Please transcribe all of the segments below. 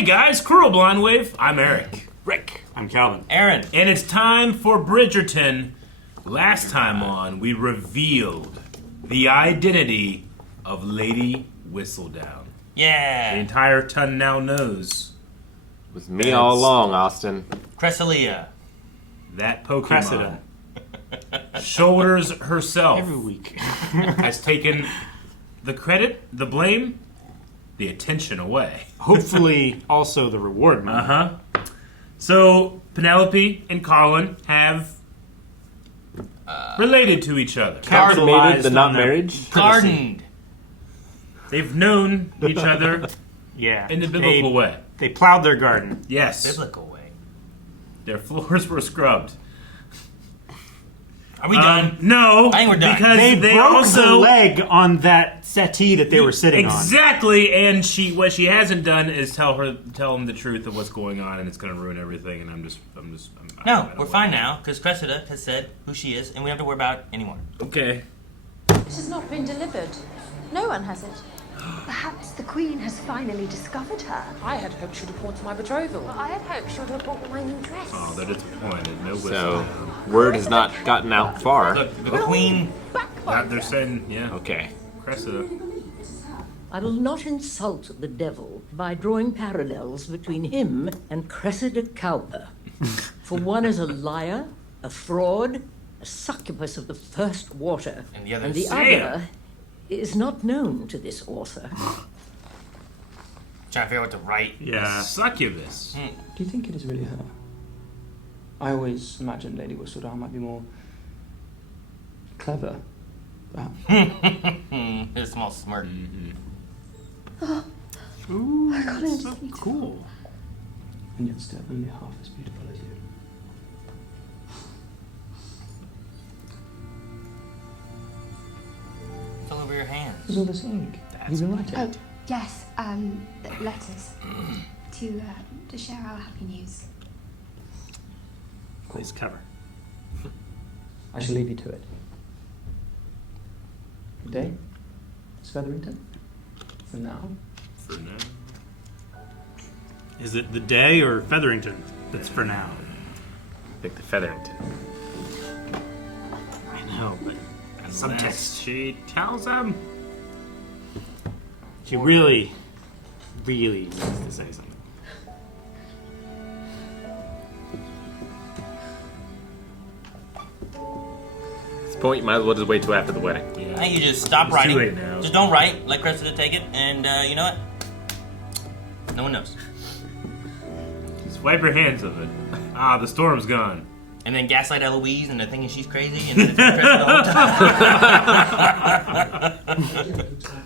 Hey guys, Cruel Blind Wave. I'm Eric. Rick. I'm Calvin. Aaron. And it's time for Bridgerton. Last time on, we revealed the identity of Lady Whistledown. Yeah. The entire ton now knows. It was me all along, Austin. Cresselia. That Pokemon. Cressida. Shoulders herself. Every week. Has taken the credit, the blame, the attention away. Hopefully, also the reward money. Uh-huh. So, Penelope and Colin have related to each other. Consummated the on not their marriage. Gardened. They've known each other Yeah. in the biblical way. They plowed their garden. Yes. Biblical way. Their floors were scrubbed. Are we done? No. I think we're done. Because They broke also the leg on that settee that they were sitting on. Exactly, and what she hasn't done is tell them the truth of what's going on, and it's going to ruin everything. And No, we're fine now, because Cressida has said who she is, and we don't have to worry about it anymore. Okay. It has not been delivered. No one has it. Perhaps the Queen has finally discovered her. I had hoped she'd report to my betrothal. I had hoped she would have bought my new dress. Oh, they're disappointed. No whistle. So, word has not gotten out far. Look, the Queen. They're saying, yeah. Okay. Cressida. I will not insult the devil by drawing parallels between him and Cressida Cowper. For one is a liar, a fraud, a succubus of the first water, And the other and the is other is not known to this author. Trying to figure out what to write. Yeah. Succubus. Do you think it is really her? I always imagined Lady Whistledown might be more clever, perhaps. There's a small smirk. Ooh, that's so cool. And yet still only half as beautiful as you. It's all over your hands. What's all this ink? You've been writing? Oh, yes, letters to share our happy news. Please cover. I shall leave you to it. Good day, Miss Featherington. For now. For now. Is it the day or Featherington that's for now? Pick the Featherington. I know, but Subtext. She tells him. she really needs to say something. At this point, you might as well just wait till after the wedding. Yeah. I think you just stop It's writing. too late now. Just don't write. Let Cressida take it, and you know what? No one knows. Just wipe your hands of it. Ah, the storm's gone. And then gaslight Eloise into thinking she's crazy, and then it's Cressida the whole time.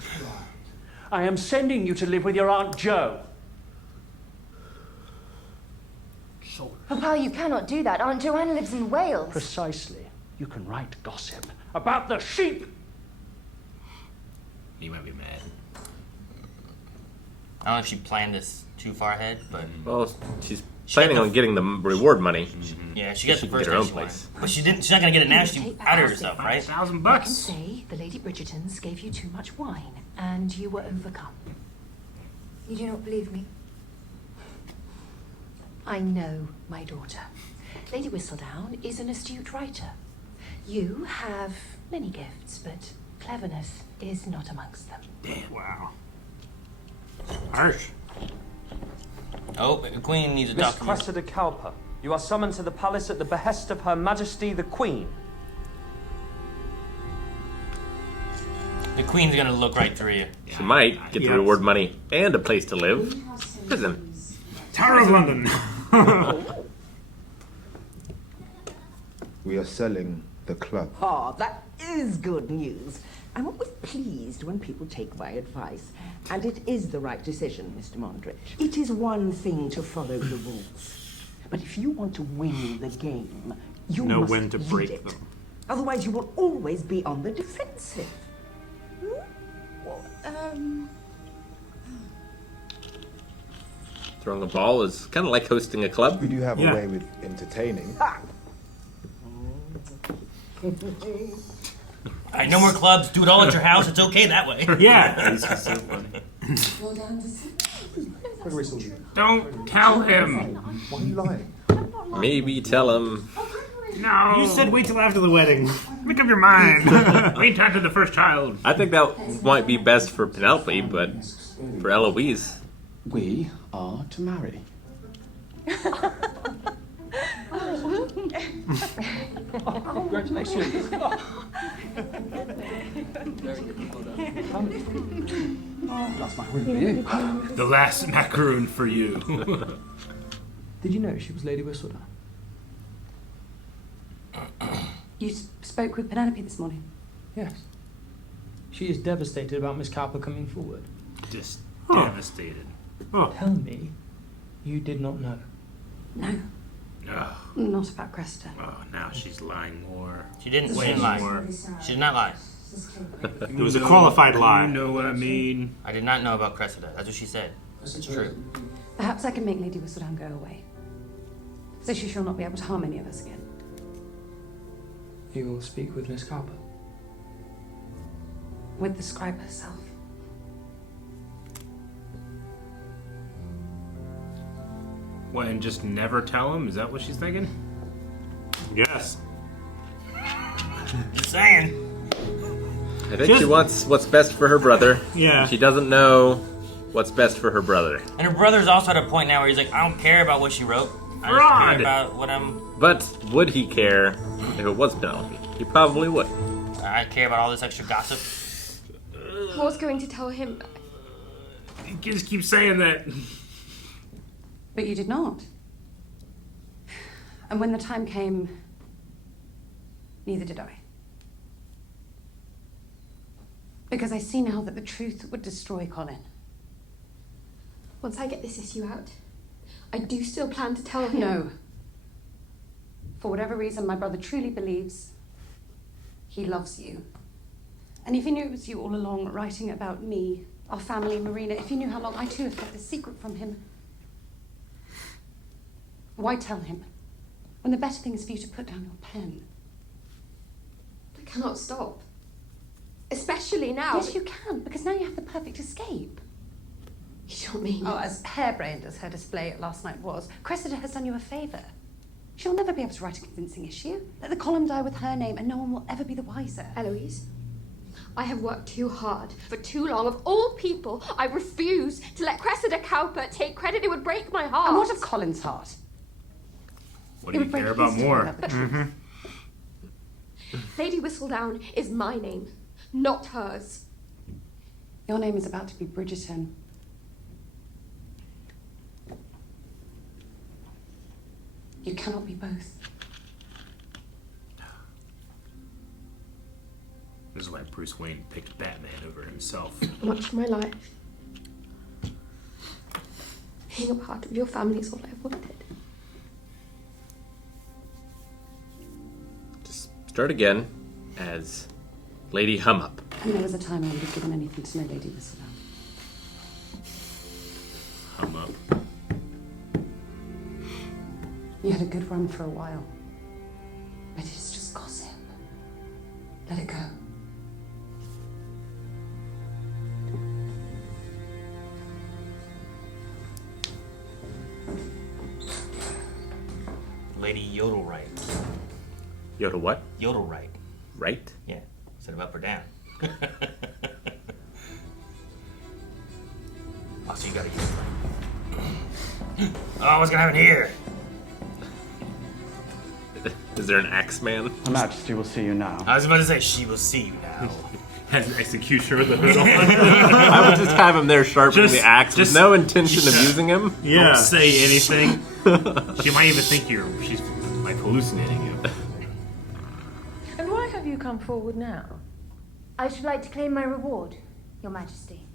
I am sending you to live with your Aunt Jo. Papa, you cannot do that. Aunt Joanna lives in Wales. Precisely. You can write gossip about the sheep. You might be mad. I don't know if she planned this too far ahead, but Well, she's planning on getting the reward money. yeah, she got She the can first get her own thing she wanted. place. But she's not gonna get it now. She outed herself, right? $1,000 I can bucks. say the Lady Bridgertons gave you too much wine, and you were overcome. You do not believe me? I know my daughter. Lady Whistledown is an astute writer. You have many gifts, but cleverness is not amongst them. Wow. Harsh. Oh, the Queen needs to Miss talk to you. Cressida Cowper, you are summoned to the palace at the behest of Her Majesty the Queen. The Queen's gonna look right through you. She might get the reward money and a place to live. Prison. Tower of London. We are selling the club. Ah, that is good news. I'm always pleased when people take my advice. And it is the right decision, Mr. Mondrich. It is one thing to follow the rules. But if you want to win the game, you Know must when to lead break it. them. Otherwise, you will always be on the defensive. Throwing a ball is kind of like hosting a club. We do have Yeah. a way with entertaining. Alright, no more clubs. Do it all at your house. It's okay that way. Yeah. This is so funny. Gregory saw you. Don't tell him. Why are you lying? Maybe tell him. No. You said wait till after the wedding. Make up your mind. Wait after the first child. I think that might be best for Penelope, but for Eloise. We are to marry. Congratulations. Last macaroon for you. The last macaroon for you. Did you know she was Lady Whistledown? You spoke with Penelope this morning? Yes. She is devastated about Miss Cowper coming forward. Just devastated. Tell me you did not know. No, Oh, not about Cressida. now she's lying more. She didn't. She Way didn't lie. more. She did not lie. It was a qualified lie. You know what I mean? I did not know about Cressida. That's what she said. It's true. Perhaps I can make Lady Whistledown go away, so she shall not be able to harm any of us again. You will speak with Miss Cowper. With the scribe herself. What, and just never tell him? Is that what she's thinking? Yes. Just saying. I think she wants what's best for her brother. Yeah. She doesn't know what's best for her brother. And her brother's also at a point now where he's like, I don't care about what she wrote. I just Fraud. care about what I'm. But would he care if it was Penelope? He probably would. I care about all this extra gossip. I was going to tell him. You just keep saying that. But you did not. And when the time came, neither did I. Because I see now that the truth would destroy Colin. Once I get this issue out, I do still plan to tell him. No. For whatever reason, my brother truly believes he loves you. And if he knew it was you all along, writing about me, our family, Marina, if he knew how long I too have kept this secret from him, why tell him when the better thing is for you to put down your pen? I cannot stop. Especially now. Yes, you can, because now you have the perfect escape. You don't mean... Oh, as harebrained as her display last night was, Cressida has done you a favour. She'll never be able to write a convincing issue. Let the column die with her name and no one will ever be the wiser. Eloise, I have worked too hard for too long. Of all people, I refuse to let Cressida Cowper take credit. It would break my heart. And what of Colin's heart? What do you care about more? Lady Whistledown is my name, not hers. Your name is about to be Bridgerton. You cannot be both. This is why Bruce Wayne picked Batman over himself. Much of my life, being a part of your family is all I've wanted. Just start again as Lady Humup. And there was a time I would have given anything to know Lady Whistledown. Hum up. You had a good run for a while. But it's just gossip. Let it go. Lady Yodelright. Yodel what? Yodelright. Right? Yeah. Instead of up or down. Oh, so you gotta use it. Oh, what's gonna happen here? Is there an Axeman? Her Majesty will see you now. I was about to say, she will see you now. Has an executioner with a hood on. I would just have him there sharpening the axe with no intention of using him. Yeah. Don't say anything. She might even think she's like hallucinating you. And why have you come forward now? I should like to claim my reward, Your Majesty.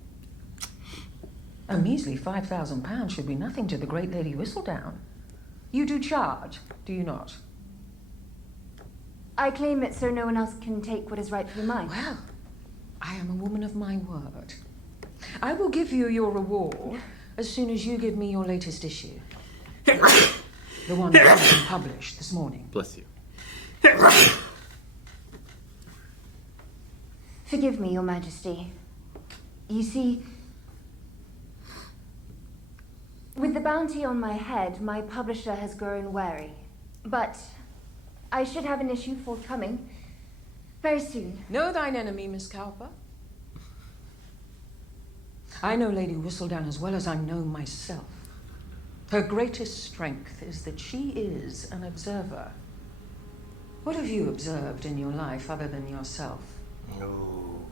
A measly £5,000 should be nothing to the great Lady Whistledown. You do charge, do you not? I claim it so no one else can take what is rightfully mine. Well, I am a woman of my word. I will give you your reward as soon as you give me your latest issue. The one that has been published this morning. Bless you. Forgive me, Your Majesty. You see, With the bounty on my head, my publisher has grown wary. But I should have an issue forthcoming very soon. Know thine enemy, Miss Cowper. I know Lady Whistledown as well as I know myself. Her greatest strength is that she is an observer. What have you observed in your life other than yourself? No.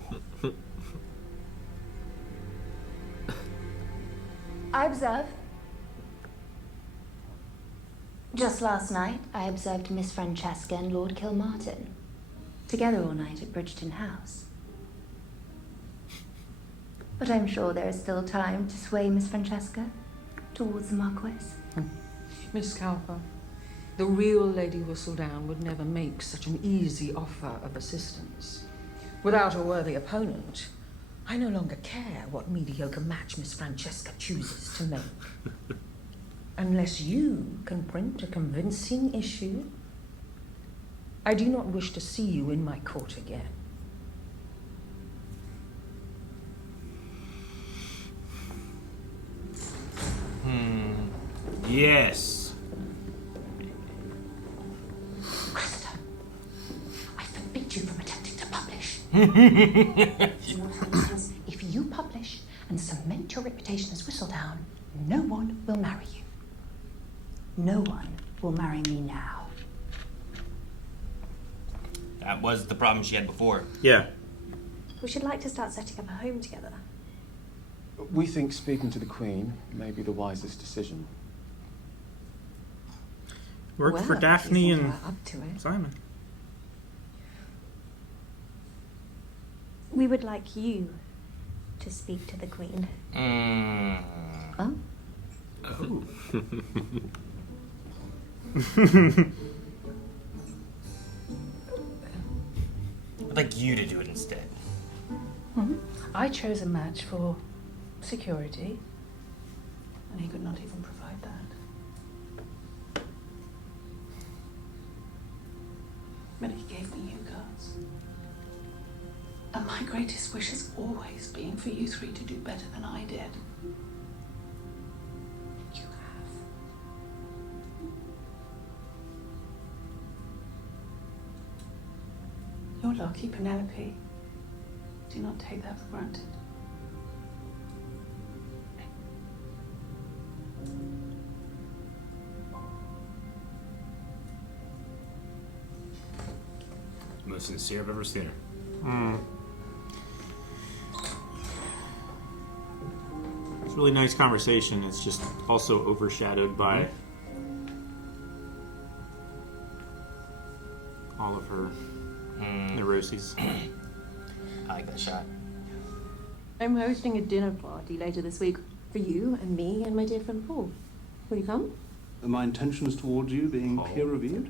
I observe. Just last night, I observed Miss Francesca and Lord Kilmartin together all night at Bridgerton House. But I'm sure there is still time to sway Miss Francesca towards the Marquess. Miss Cowper, the real Lady Whistledown would never make such an easy offer of assistance. Without a worthy opponent, I no longer care what mediocre match Miss Francesca chooses to make. Unless you can print a convincing issue, I do not wish to see you in my court again. Yes. Cressida, I forbid you from attempting to publish. If you publish and cement your reputation as Whistledown, no one will marry you. No one will marry me now. That was the problem she had before. Yeah. We should like to start setting up a home together. We think speaking to the Queen may be the wisest decision. Worked for Daphne and up to it. Simon. We would like you to speak to the Queen. Huh? Oh. I'd like you to do it instead. I chose a match for security, and he could not even provide that. But he gave me you girls. And my greatest wish has always been for you three to do better than I did. You have. You're lucky, Penelope. Do not take that for granted. Most sincere I've ever seen her. It's a really nice conversation. It's just also overshadowed by all of her neuroses. I like that shot. I'm hosting a dinner party later this week for you and me and my dear friend Paul. Will you come? Are my intentions towards you being peer-reviewed?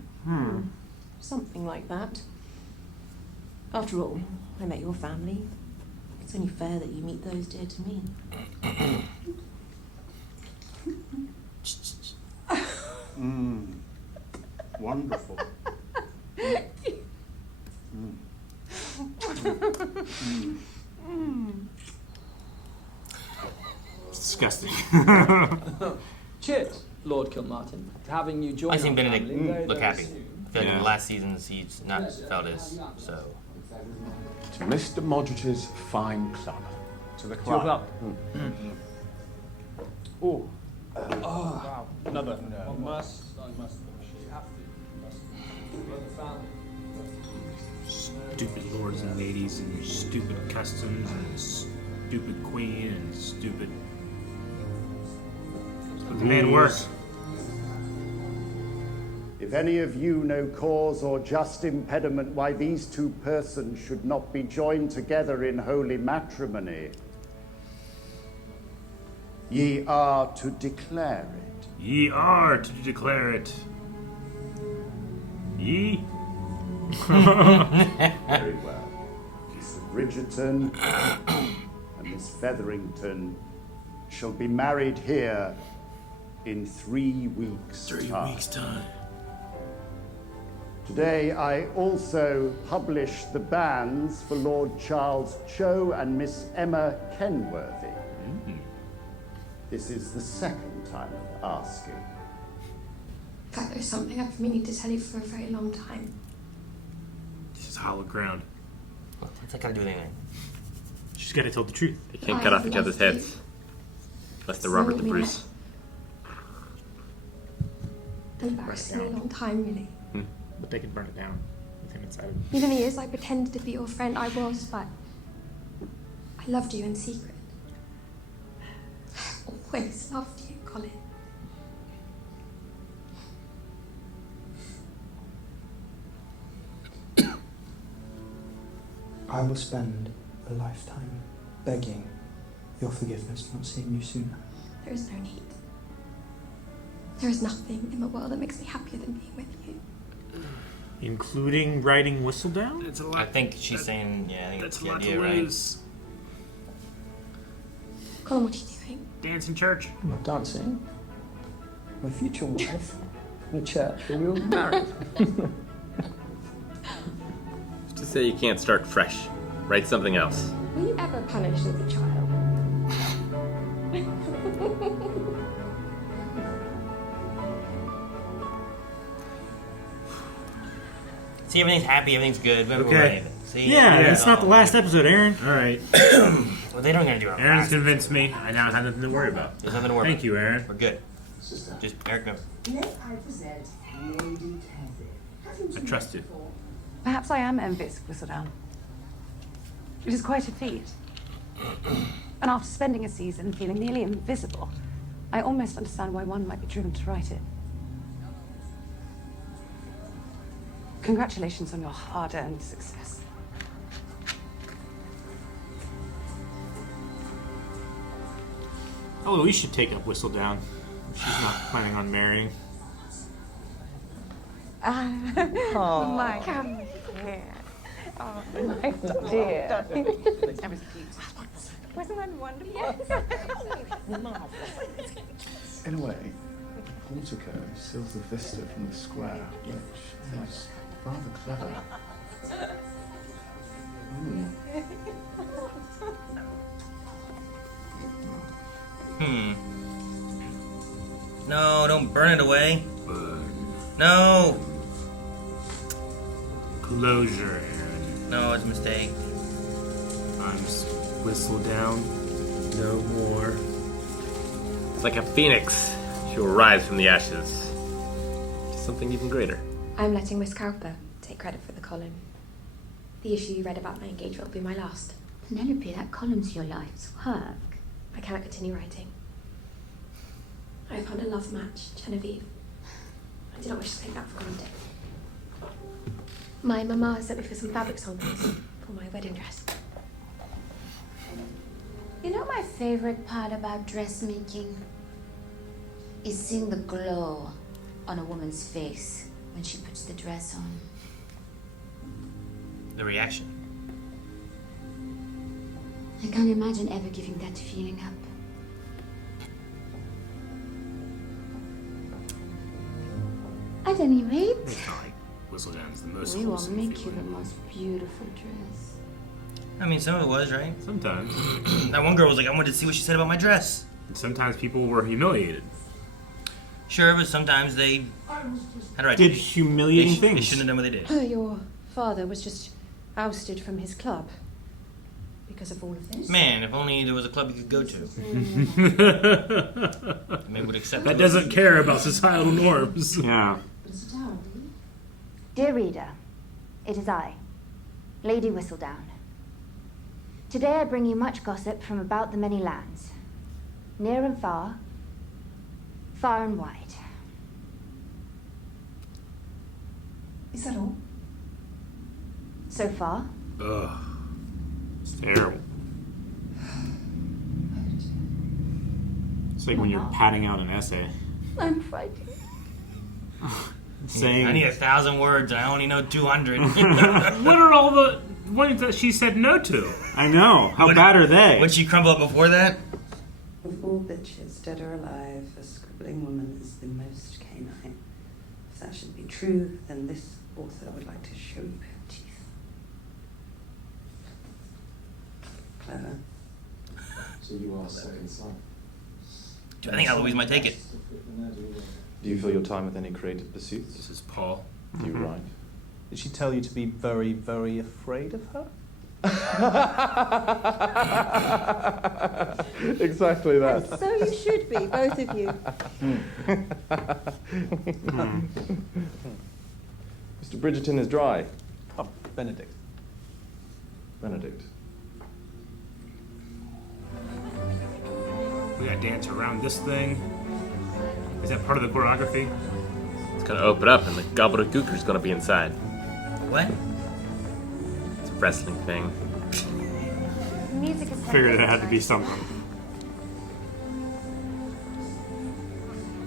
Something like that. After all, I met your family. It's only fair that you meet those dear to me. Wonderful. It's disgusting. Cheers, Lord Kilmartin, to having you join I've seen our Benedict family very, look very happy. soon. I feel like in the last seasons he's not felt as so. To Mr. Modrich's fine club. To the To your club. club. Oh. Wow. Another. No. I must. You have to. Stupid lords and ladies and stupid customs and stupid queen and stupid. That's what the man works. If any of you know cause or just impediment why these two persons should not be joined together in holy matrimony, ye are to declare it. Ye are to declare it. Ye? Very well. Mr. Bridgerton and Miss Featherington shall be married here in 3 weeks' time. 3 weeks' time. Today I also publish the bans for Lord Charles Cho and Miss Emma Kenworthy. This is the second time asking. In fact, there's something I've been meaning to tell you for a very long time. This is hollow ground. What's that got to do with anything? She's got to tell the truth. They can't cut off each other's heads. Unless they're Robert the Bruce. Embarrassing a long time, really. But they could burn it down with him inside. Even the years I pretended to be your friend, I was, but I loved you in secret. I always loved you, Colin. I will spend a lifetime begging your forgiveness for not seeing you sooner. There is no need. There is nothing in the world that makes me happier than being with you. Including writing Whistledown? It's a lot. I think she's saying, yeah, I think That's that's a the lot idea, to right? lose. Colin, what are you doing? Dance in church. I'm not dancing. My future wife in a church where we were married. Just say you can't start fresh. Write something else. Were you ever punished as a child? See, everything's happy, everything's good. We're Okay. ready. See? Yeah, Yeah. it's not the last episode, Aaron. All right. Well, they don't gonna do it. Aaron's convinced me. I now have nothing to worry about. There's nothing to worry Thank about. you, Aaron. We're good. Just Eric, go. May I present Lady Tazzy? I trust you. Perhaps I am envious of Whistledown. It is quite a feat. And after spending a season feeling nearly invisible, I almost understand why one might be driven to write it. Congratulations on your hard-earned success. Oh, we should take up Whistledown. She's not planning on marrying. Oh, my dear. Oh, my dear. That was cute. Wasn't that wonderful? In a way, portico seals the vista from the square, which is rather clever. No, don't burn it away. No. Closure, Aaron. No, it's a mistake. I'm whistle down. No more. It's like a phoenix. She will rise from the ashes to something even greater. I'm letting Miss Cowper take credit for the column. The issue you read about my engagement will be my last. Penelope, that column's your life's work. I cannot continue writing. I found a love match, Genevieve. I do not wish to take that for granted. My mama sent me for some fabric samples for my wedding dress. You know my favorite part about dressmaking? Is seeing the glow on a woman's face when she puts the dress on. The reaction. I can't imagine ever giving that feeling up. At any rate, It's not like Whistledown's the most we will wholesome make you the feeling. most beautiful dress. I mean, some of it was, right? Sometimes. That one girl was like, I wanted to see what she said about my dress. And sometimes people were humiliated. Sure, but sometimes they had a right Did to be. humiliating They things. shouldn't have done what they did. Your father was just ousted from his club because of all of this. Man, if only there was a club you could go to. Maybe would accept That it. doesn't care about societal norms. Yeah. Dear reader, it is I, Lady Whistledown. Today I bring you much gossip from about the many lands, near and far, far and wide. Is that all? So far, Ugh. It's terrible. It's like when you're padding out an essay. I'm frightened. Saying I need 1,000 words and I only know 200. What are all the ones that she said no to? I know. How bad are they? Would she crumble up before that? Of all bitches, dead or alive, a scribbling woman is the most canine. If that should be true, then this author would like to show you her teeth. Clever. So you are second son. I think Eloise might take it. Do you fill your time with any creative pursuits? This is Paul. You right. Did she tell you to be very, very afraid of her? Exactly that. So you should be, both of you. Mr. Bridgerton is dry. Oh, Benedict. Benedict. We gotta dance around this thing. Is that part of the choreography? It's gonna open up and the gobbledygooker's gonna be inside. What? It's a wrestling thing. Music is Figured it had to be something.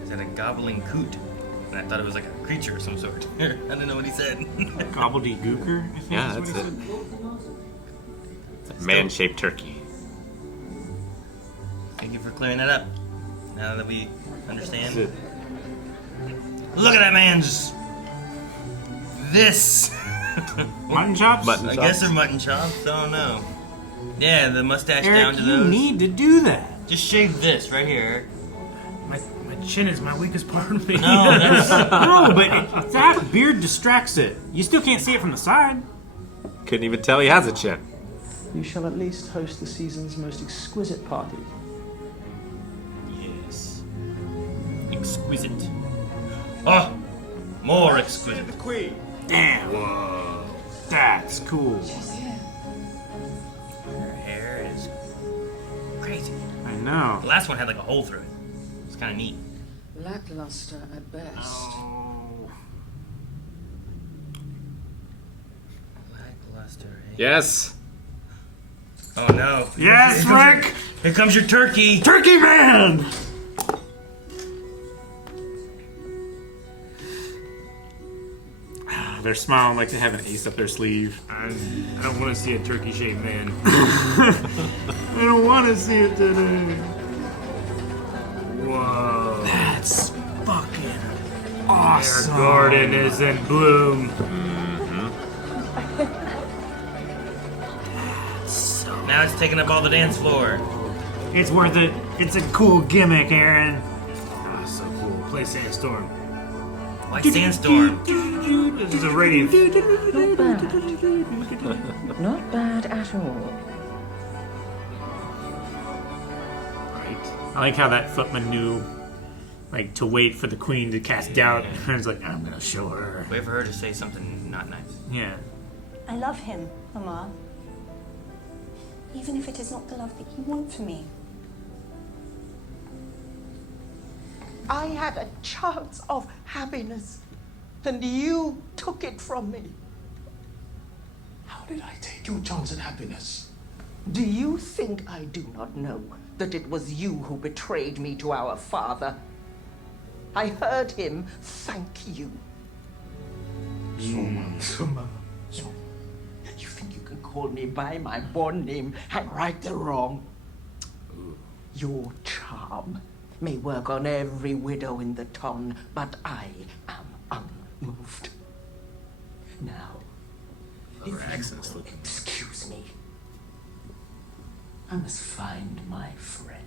Is that a gobbling coot? And I thought it was like a creature of some sort. I didn't know what he said. Gobbledygooker, I think Yeah, is what that's he it. said. It's a man-shaped turkey. Thank you for clearing that up. Now that we understand. That's it. Look at that man's. This. Mutton chops? I guess they're mutton chops. I don't know. Yeah, the mustache Eric, down to you those. need to do that. Just shave this right here. My chin is my weakest part of me. No, that's No, but that beard distracts it. You still can't see it from the side. Couldn't even tell he has a chin. You shall at least host the season's most exquisite party. Yes. Exquisite. Oh, more exquisite. The queen. Damn. Whoa. That's cool. Her hair is crazy. I know. The last one had like a hole through it. It's kind of neat. Lackluster at best. Oh. Lackluster. Eh? Yes. Oh no. Yes, Rick! Here comes your turkey. Turkey man! They're smiling like they have an ace up their sleeve. I don't want to see a turkey-shaped man. I don't want to see it today. Whoa. That's fucking Our awesome. garden is in bloom. Now it's taking up all the dance floor. It's worth it. It's a cool gimmick, Aaron. Ah, so cool. Play Sandstorm. Like Sandstorm. This is a radio. Not bad. Not bad at all. Right. I like how that footman knew, like, to wait for the queen to cast doubt. And it's like, I'm gonna show her. Wait for her to say something not nice. Yeah. I love him, Mama. Even if it is not the love that you want for me. I had a chance of happiness, and you took it from me. How did I take your chance at happiness? Do you think I do not know that it was you who betrayed me to our father? I heard him thank you. Suma. You think you can call me by my born name and right the wrong? Your charm may work on every widow in the town, but I am unmoved. Now, if accent's you will excuse me, I must find my friend.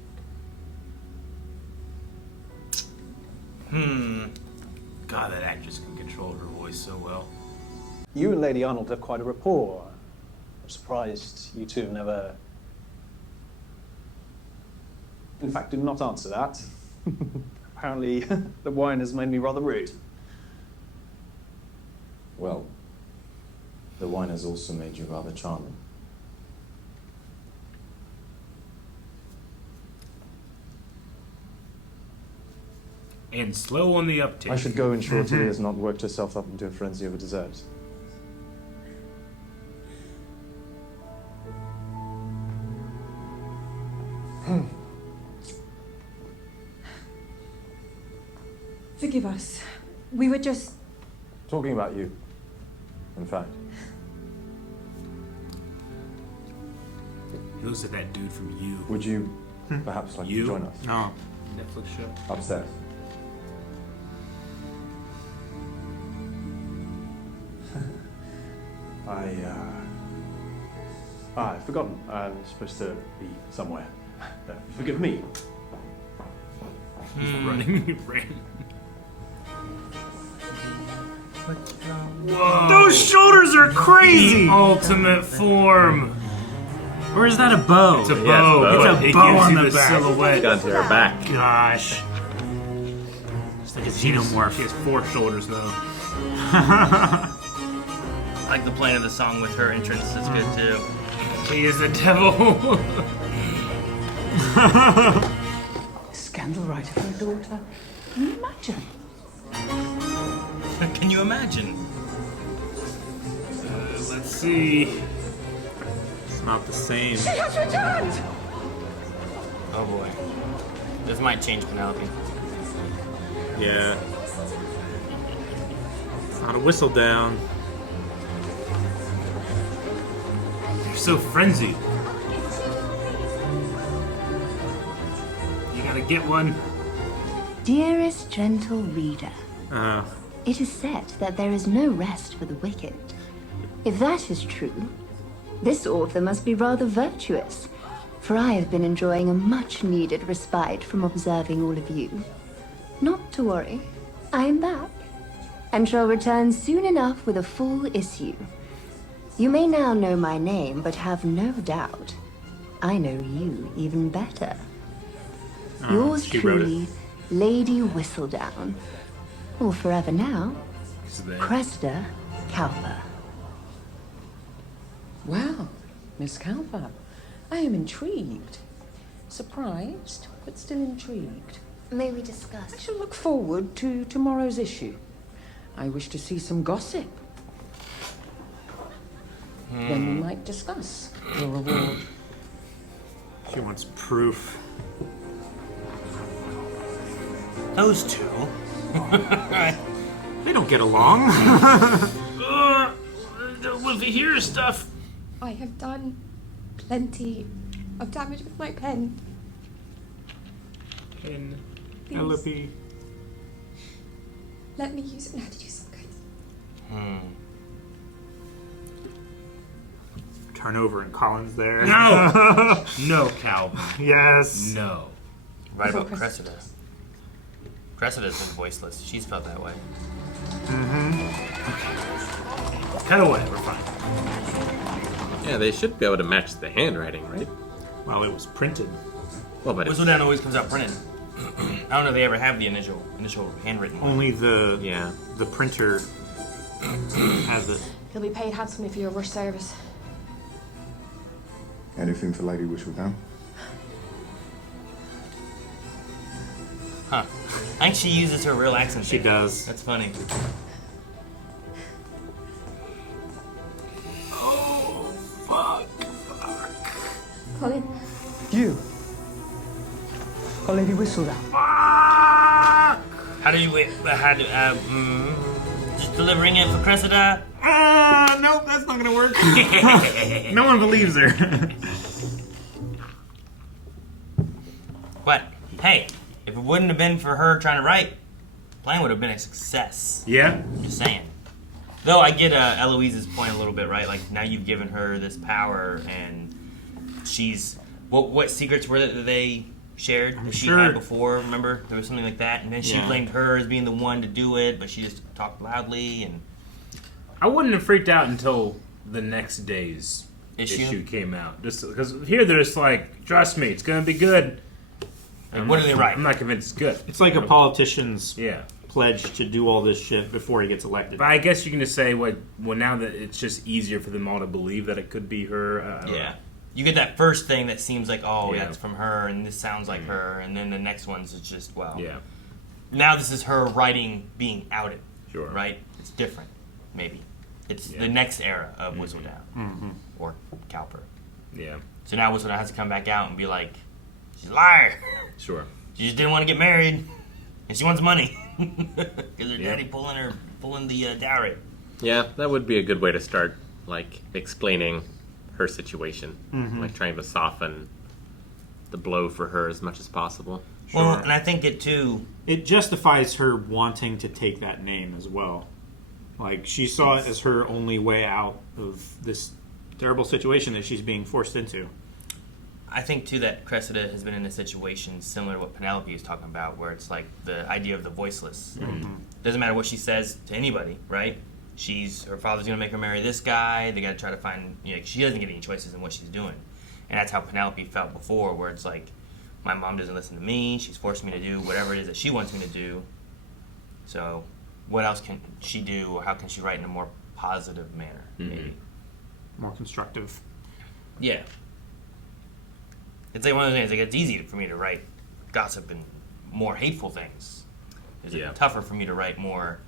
God, that actress can control her voice so well. You and Lady Arnold have quite a rapport. I'm surprised you two have never... In fact, do not answer that. Apparently, the wine has made me rather rude. Well, the wine has also made you rather charming. And slow on the uptake. I should go ensure Tilly has not worked herself up into a frenzy over dessert. Forgive us. We were just... Talking about you, in fact. He looks like that dude from You. Would you perhaps like You? to join us? No. Netflix show. Upstairs. I've forgotten. I'm supposed to be somewhere. Forgive me. He's running. He ran. Whoa. Those shoulders are crazy! The ultimate form. Or is that a bow? It's a bow. It's a bow on the the back. silhouette. Got to her back. Gosh. It's like a xenomorph. He has 4 shoulders though. I like the playing of the song with her entrance. It's good too. He is the devil. Scandal writer for a daughter. Can you imagine? Can you imagine? Let's see. It's not the same. She has returned! Oh boy. This might change Penelope. Yeah. It's not a whistle down. You're so frenzied. You gotta get one. Dearest gentle reader, Uh, it is said that there is no rest for the wicked. If that is true, this author must be rather virtuous, for I have been enjoying a much-needed respite from observing all of you. Not to worry, I am back, and shall return soon enough with a full issue. You may now know my name, but have no doubt, I know you even better. Yours she wrote it. truly, Lady Whistledown. Or forever now, Cressida Cowper. Well, Miss Cowper, I am intrigued. Surprised, but still intrigued. May we discuss? I shall look forward to tomorrow's issue. I wish to see some gossip. Then we might discuss your reward. she wants proof. Those two. They don't get along. Will he hear stuff? I have done plenty of damage with my pen. Pen. Penelope. Let me use it now to do some good. Turn over and Colin's there. No! No, Calvin. Yes. No. Right about Cressida. Cressida's been voiceless. She's felt that way. Cut away. We're fine. Yeah, they should be able to match the handwriting, right? Well, it was printed. Well, but Whistledown always comes out printed. I don't know if they ever have the initial handwritten one. Only the printer has it. You'll be paid handsomely for your rush service. Anything for Lady Whistledown? Huh. I think she uses her real accent. She there. does. That's funny. Oh, fuck. Colin. You. Oh, Lady Whistledown. How do you just delivering it for Cressida? Nope, that's not gonna work. No one believes her. What? Hey, if it wouldn't have been for her trying to write, plan would have been a success. Yeah? Just saying. Though I get Eloise's point a little bit, right? Like, now you've given her this power, and she's... What secrets were that they shared that she had before? Remember? There was something like that, and then she blamed her as being the one to do it, but she just talked loudly, and... I wouldn't have freaked out until the next day's issue came out. Just because here they're just like, trust me, it's gonna be good. Like, what do they write? I'm not convinced it's good. It's like a politician's Yeah. pledge to do all this shit before he gets elected. But I guess you can just say, well, now that it's just easier for them all to believe that it could be her. I don't know. You get that first thing that seems like, oh, Yeah. that's from her, and this sounds like her, and then the next one's just, well... Yeah. Now this is her writing being outed. Sure. Right? It's different, maybe. It's the next era of Whistledown. Or Cowper. Yeah. So now Whistledown has to come back out and be like, she's a liar. Sure. She just didn't want to get married, and she wants money. Because her daddy pulling the dowry. Yeah, that would be a good way to start, like, explaining her situation. Like, trying to soften the blow for her as much as possible. Well, and I think it justifies her wanting to take that name as well. Like, she saw it as her only way out of this terrible situation that she's being forced into. I think too that Cressida has been in a situation similar to what Penelope is talking about, where it's like the idea of the voiceless. Doesn't matter what she says to anybody, right? Her father's gonna make her marry this guy. They gotta try to find. She doesn't get any choices in what she's doing, and that's how Penelope felt before, where it's like, my mom doesn't listen to me. She's forcing me to do whatever it is that she wants me to do. So, what else can she do, or how can she write in a more positive manner, maybe? More constructive. Yeah. It's like one of those things, like it's easy for me to write gossip and more hateful things. It's tougher for me to write more,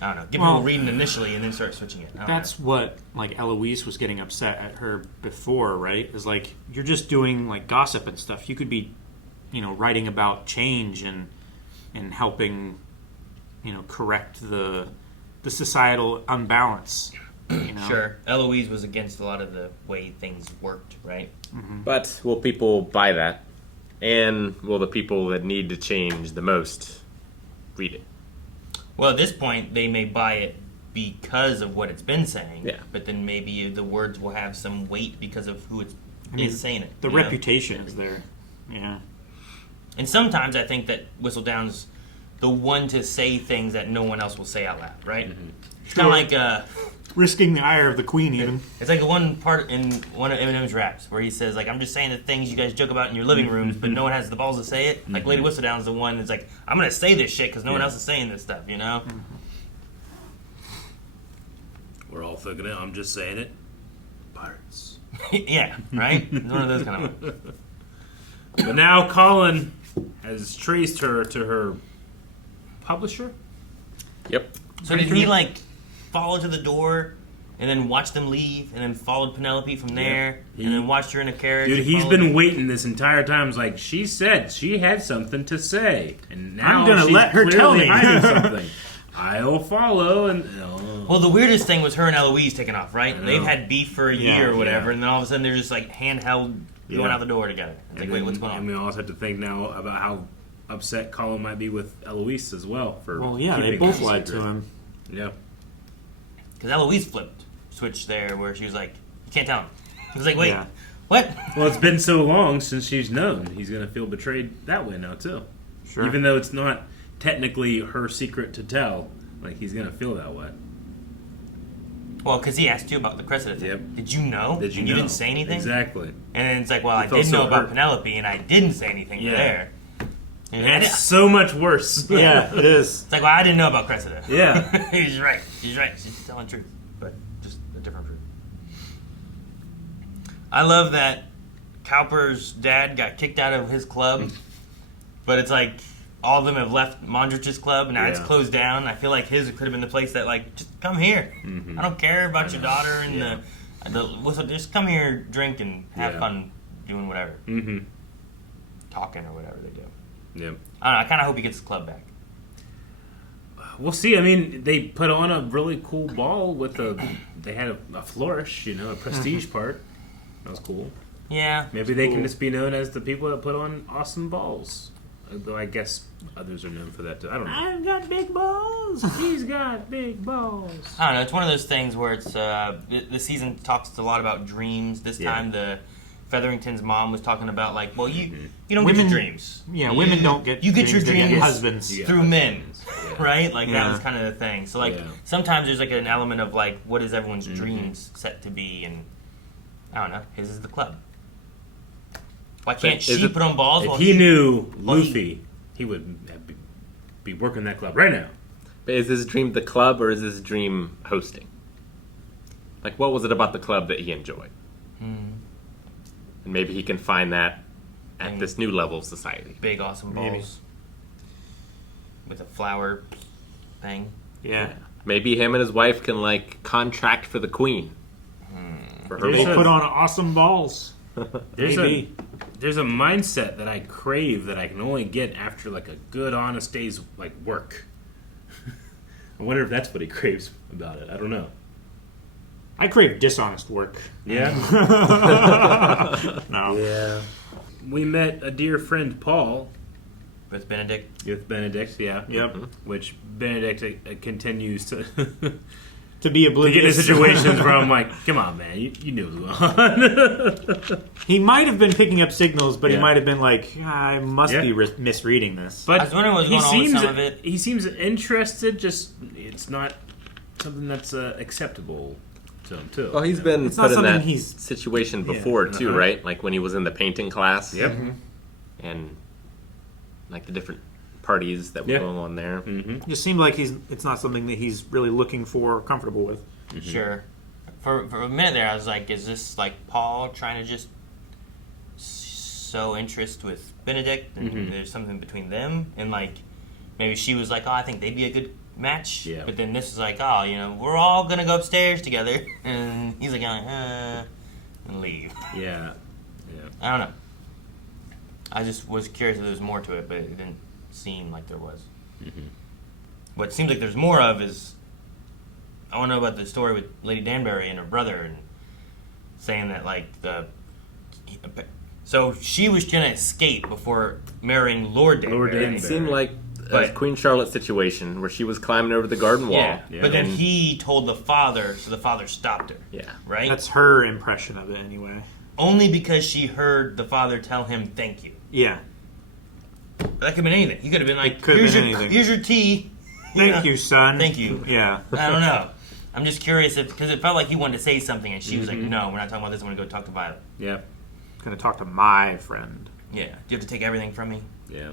I don't know, give people reading initially and then start switching it. That's what, like, Eloise was getting upset at her before, right? Is like, you're just doing, like, gossip and stuff. You could be, writing about change and helping, correct the societal unbalance. Sure. Eloise was against a lot of the way things worked, right? But will people buy that? And will the people that need to change the most read it? Well, at this point, they may buy it because of what it's been saying. Yeah. But then maybe the words will have some weight because of who is saying it. The reputation is there. Yeah. And sometimes I think that Whistledown's the one to say things that no one else will say out loud, right? It's kind of like... risking the ire of the queen, even. It's like the one part in one of Eminem's raps where he says, like, I'm just saying the things you guys joke about in your living rooms, but no one has the balls to say it. Like, Lady Whistledown's the one that's like, I'm going to say this shit because no one else is saying this stuff, We're all thinking it. I'm just saying it. Pirates. Yeah, right? It's one of those kind of ones. But now Colin has traced her to her publisher. Yep. So did he, like, follow to the door and then watch them leave and then followed Penelope from there and then watched her in a carriage? Dude, he's been waiting this entire time. It's like, she said she had something to say. And now I'm gonna she's let her tell me. hiding something. I'll follow. And Well, the weirdest thing was her and Eloise taking off, right? know. They've had beef for a year or whatever, yeah. and then all of a sudden they're just like handheld going out the door together. It's like, wait, what's going on? And we also have to think now about how upset Colin might be with Eloise as well. They keeping both that lied secret. to him. Yeah. Because Eloise switched there where she was like, you can't tell him. He was like, wait, Yeah. what? Well, it's been so long since she's known. He's going to feel betrayed that way now, too. Sure. Even though it's not technically her secret to tell, like, he's going to feel that way. Well, because he asked you about the Cressida thing. Yep. Did you know? Did you and know? you didn't say anything? Exactly. And then it's like, well, He I felt did so know about hurt. Penelope, and I didn't say anything Yeah. there. And That's so much worse. Yeah, it is. It's like, well, I didn't know about Cressida. Yeah. He's right. She's right. She's telling the truth. But just a different truth. I love that Cowper's dad got kicked out of his club, but it's like all of them have left Mondrich's club, and now it's Yeah. closed down. I feel like his could have been the place that, like, just come here. Mhm. I don't care about your daughter and Yeah. the whistle. Just come here, drink, and have Yeah. fun doing whatever. Mm-hmm. Talking or whatever they do. Yeah. I don't know. I kind of hope he gets the club back. We'll see. I mean, they put on a really cool ball with they had a flourish, a prestige part. That was cool. Yeah. Maybe they can just be known as the people that put on awesome balls. Though I guess others are known for that too. I don't know. I've got big balls. He's got big balls. I don't know. It's one of those things where it's the season talks a lot about dreams. This Yeah. time, the Featherington's mom was talking about like, well, you don't Women- get your dreams. yeah, women don't get you get your dreams, they get dreams husbands. through men, right? Like that Yeah. was kind of the thing. So like Yeah. sometimes there's like an element of like, what is everyone's dreams set to be, and I don't know. His is the club. Why can't Is she it- put on balls? If while he knew while Luffy, he would be working that club right now. But is his dream the club or is his dream hosting? Like, what was it about the club that he enjoyed? Hmm. And maybe he can find that at this new level of society. Big awesome balls Maybe. with a flower thing. Yeah. Maybe him and his wife can, like, contract for the queen. For her They balls. put on awesome balls. There's Maybe. there's a mindset that I crave that I can only get after like a good honest day's like work. I wonder if that's what he craves about it. I don't know. I crave dishonest work. Yeah. No. Yeah. We met a dear friend Paul With Benedict. with Benedict. Yeah. Yep. Which Benedict continues to to be To oblivious. get in situations where I'm like, come on, man, you knew what was going on. He might have been picking up signals, but he Yeah. might have been like, I must Yeah. be misreading this. But I was wondering what's he going on with seems some of it. he seems interested. Just it's not something that's acceptable to him too. Well, he's been It's not put in something that he's- situation Yeah. before too, Uh-huh. right? Like when he was in the painting class. Yep. And like the different parties that were Yeah. going on there. Mm-hmm. It seemed like it's not something that he's really looking for or comfortable with. Sure. For a minute there, I was like, is this like Paul trying to just sow interest with Benedict, and there's something between them, and like maybe she was like, oh, I think they'd be a good match. Yeah. But then this is like, oh, you know, we're all gonna go upstairs together, and he's like, and leave. Yeah. I don't know. I just was curious if there was more to it, but it didn't seem like there was. What seems like there's more of is, I want to know about the story with Lady Danbury and her brother, and saying that like so she was gonna escape before marrying Lord Danbury. It seemed like But- Queen Charlotte's situation where she was climbing over the garden wall. Yeah, but then he told the father, so the father stopped her. Yeah. Right? That's her impression of it, anyway. Only because she heard the father tell him thank you. Yeah. But that could have been anything. He could have been like, could have here's been your anything. here's your tea. Thank you, son. Thank you. Yeah. I don't know. I'm just curious because it felt like he wanted to say something, and she was like, Mhm. "No, we're not talking about this. I'm going to go talk to Violet." Yeah. Gonna talk to my friend. Yeah. Do you have to take everything from me? Yeah.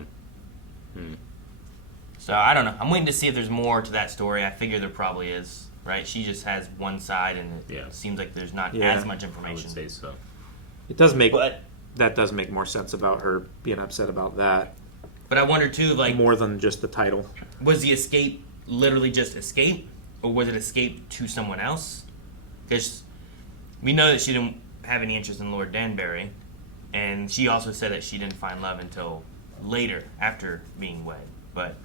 So I don't know. I'm waiting to see if there's more to that story. I figure there probably is. Right? She just has one side, and it seems like there's not Yeah. as much information. I would say so. It does make But- that does make more sense about her being upset about that. But I wonder too, like, more than just the title. was the escape literally just escape, or was it escape to someone else? Because we know that she didn't have any interest in Lord Danbury, and she also said that she didn't find love until later, after being wed. But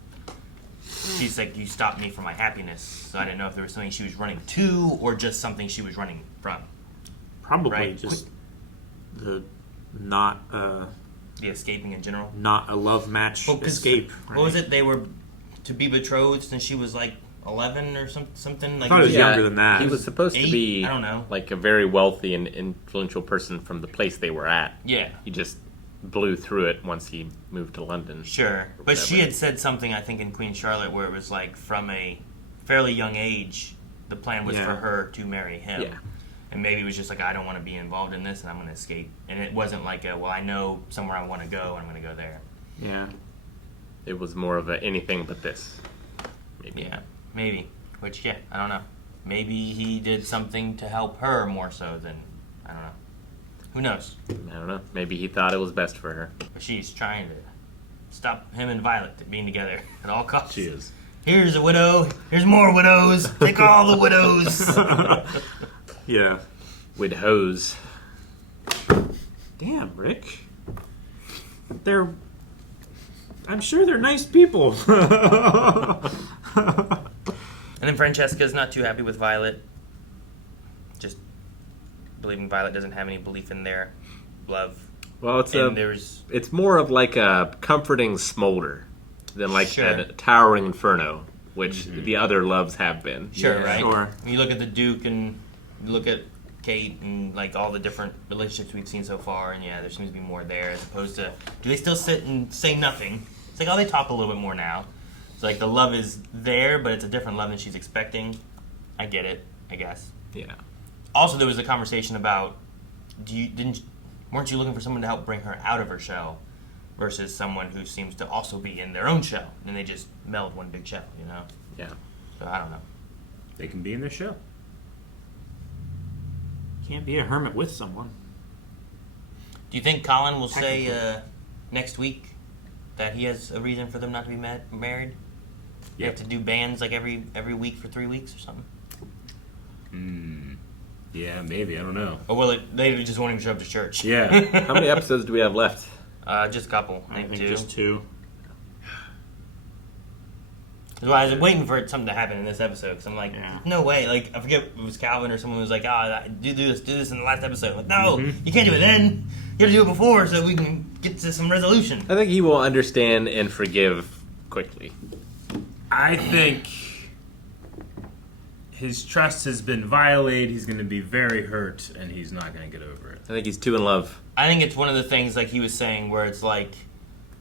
she's like, you stopped me from my happiness, so I didn't know if there was something she was running to, or just something she was running from. Probably Right? just the not The escaping in general. not a love match Well, 'cause escape. What was it? They were to be betrothed since she was like 11 or something. Like thought it was younger than that. He was supposed to 8? be I don't know. like a very wealthy and influential person from the place they were at. Yeah. He just blew through it once he moved to London. Sure, or but she whatever. had said something, I think, in Queen Charlotte where it was like from a fairly young age, the plan was Yeah. for her to marry him. Yeah. And maybe it was just like, I don't want to be involved in this and I'm going to escape. And it wasn't like, well, I know somewhere I want to go and I'm going to go there. Yeah. It was more of a anything but this. Maybe. Yeah, maybe. Which, yeah, I don't know. Maybe he did something to help her more so than, I don't know. Who knows? I don't know. Maybe he thought it was best for her. But she's trying to stop him and Violet being together at all costs. She is. Here's a widow. Here's more widows. Take all the widows. Yeah. With hose. Damn, Rick. I'm sure they're nice people. And then Francesca's not too happy with Violet. Just believing Violet doesn't have any belief in their love. Well, And it's more of like a comforting smolder than like Sure. a towering inferno, which the other loves have been. Sure, right? When you look at the Duke and you look at Kate and like all the different relationships we've seen so far, and yeah, there seems to be more there as opposed to, do they still sit and say nothing? It's like, oh, they talk a little bit more now. It's like the love is there, but it's a different love than she's expecting. I get it, I guess. Yeah. Also, there was a conversation about, weren't you looking for someone to help bring her out of her shell versus someone who seems to also be in their own shell, and they just meld one big shell, you know? Yeah. So I don't know. They can be in their shell. Can't be a hermit with someone. Do you think Colin will say next week that he has a reason for them not to be married? You have to do bands like every week for 3 weeks or something? Yeah, maybe. I don't know. Or will they just want him to show up to church? Yeah. How many episodes do we have left? Just a couple. I think two. just 2. That's why I was waiting for something to happen in this episode, because I'm like, no way. Like, I forget if it was Calvin or someone who was like, do this in the last episode. I'm like, no, you can't do it then. You have to do it before so we can get to some resolution. I think he will understand and forgive quickly. I think his trust has been violated. He's going to be very hurt, and he's not going to get over it. I think he's too in love. I think it's one of the things like he was saying where it's like,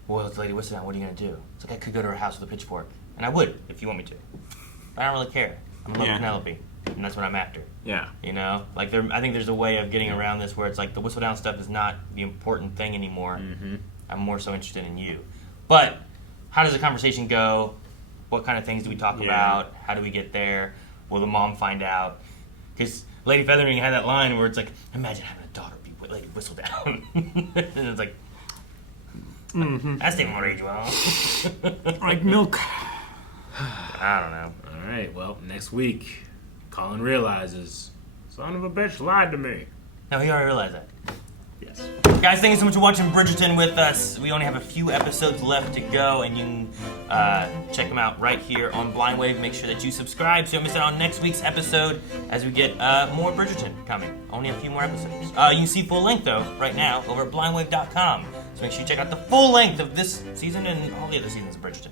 well, it's Lady Whistledown, what are you going to do? It's like I could go to her house with a pitchfork. And I would, if you want me to. But I don't really care. I'm in love with Penelope, and that's what I'm after. Yeah. You know? Like, I think there's a way of getting around this where it's like the Whistledown stuff is not the important thing anymore. Mm-hmm. I'm more so interested in you. But how does the conversation go? What kind of things do we talk about? How do we get there? Will the mom find out? Because Lady Feathering had that line where it's like, imagine having a daughter be Lady Whistledown. And it's like, that's didn't want to age well. Like milk. I don't know. All right, well, next week, Colin realizes, son of a bitch lied to me. No, he already realized that. Yes. Guys, thank you so much for watching Bridgerton with us. We only have a few episodes left to go, and you can check them out right here on Blind Wave. Make sure that you subscribe so you don't miss out on next week's episode as we get more Bridgerton coming. Only a few more episodes. You can see full length, though, right now over at blindwave.com. So make sure you check out the full length of this season and all the other seasons of Bridgerton.